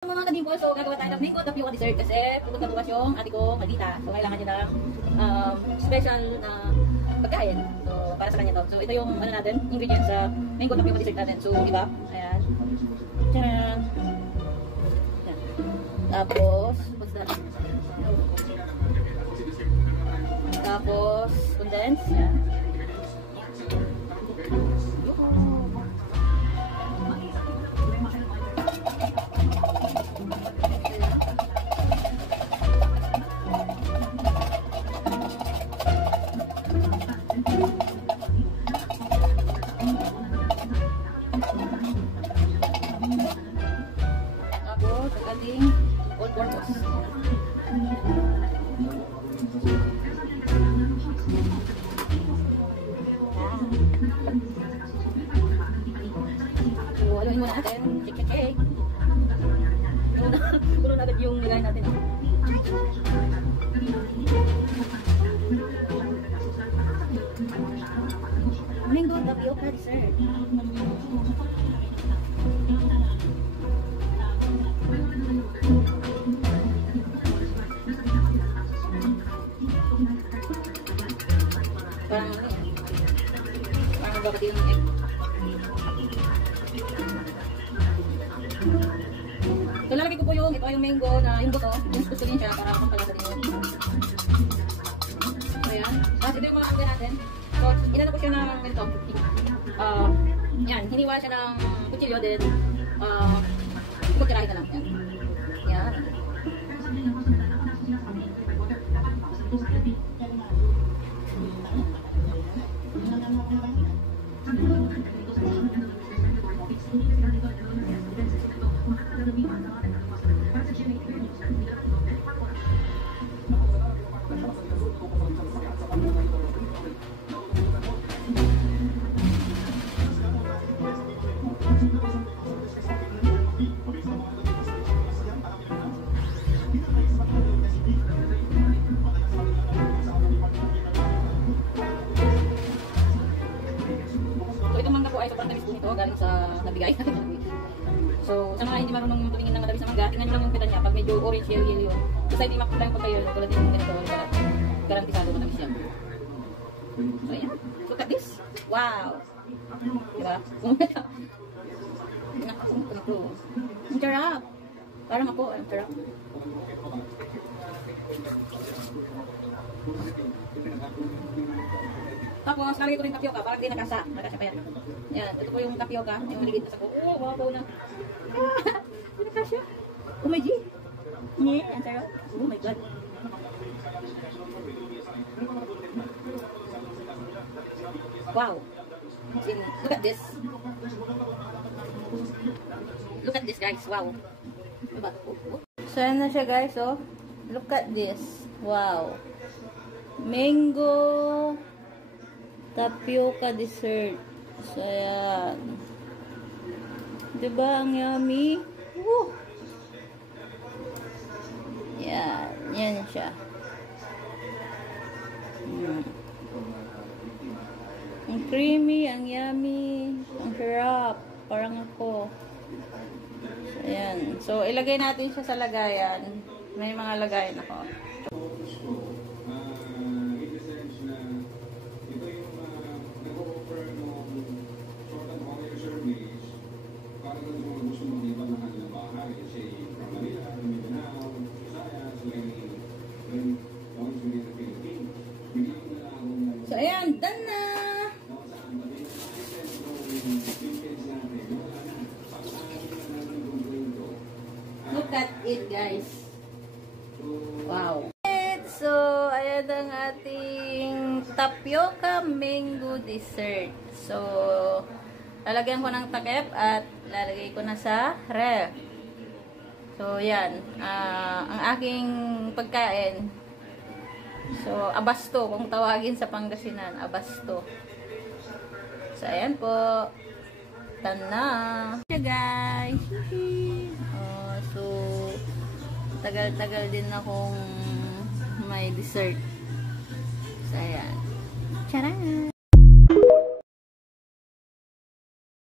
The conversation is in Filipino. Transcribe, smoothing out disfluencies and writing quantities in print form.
Mga kadimple, so gagawa tayo ng mango tapioca dessert kasi pupunta bukas yung ate ko Maldita. So kailangan niya ng special na pagkain. So para sa kanya to. So ito yung ano natin, ingredients sa mango tapioca dessert natin. So iba, ayan. Tcharan! Tapos, what's that? Tapos, condense. Ayan. Tapos, ang ating all-purpose. So, haluin muna natin. Check. Puno na agad yung lagay natin. Mango tapioca dessert. Parang ano yan? Parang magbabati yung egg. So lalagay ko po yung ito yung mango na yung buto. Yung gusto din siya para mampalasa din yun. So yan. Tapos ito yung mga akya natin. So inano ko siya ng ganito. Yan. Hiniwa siya ng kutsilyo din. Pagkirahin na lang. Yan. Yan. Ay, sobrang tamis po nito, galing sa nabigay. So, sa mga hindi marunong tumingin ng matamis na mangga, tingnan nyo lang yung pita niya. Pag medyo orange, yellow yun. Basta hindi makapula yung pagkayo, tulad yung ganito, garantisado matamis yan. So, ayan. Look at this. Wow! Diba? Naku. Ang sarap! Parang ako, ang sarap. Tapos, nalagay ko rin tapioca, parang di nakasa pa yan. Yan, ito po yung tapioca, yung maligid na sako. Oh, wow na. Di nakasya. Oh my G. Nye, ang sarap. Oh my God. Wow. Look at this. Look at this, guys. Wow. Diba? So, yan na siya, guys. Oh. Look at this. Wow. Mango tapioca dessert. So, ayan. Diba ang yummy? Woo! Yan. Yan siya. Ang creamy, ang yummy, ang sarap. Parang ako. So, ayan. So, ilagay natin siya sa lagayan. May mga lagayan ako. So, ayan, done na! Look at it, guys. Wow. So, ayan ang ating tapioca mango dessert. So, lalagyan ko ng takip at lalagay ko na sa ref. So, yan. Ang aking pagkain. So, abasto, kung tawagin sa Pangasinan, abasto. So, ayan po. Tana. Hey guys. So, tagal-tagal din akong may dessert. So, ayan. Charan!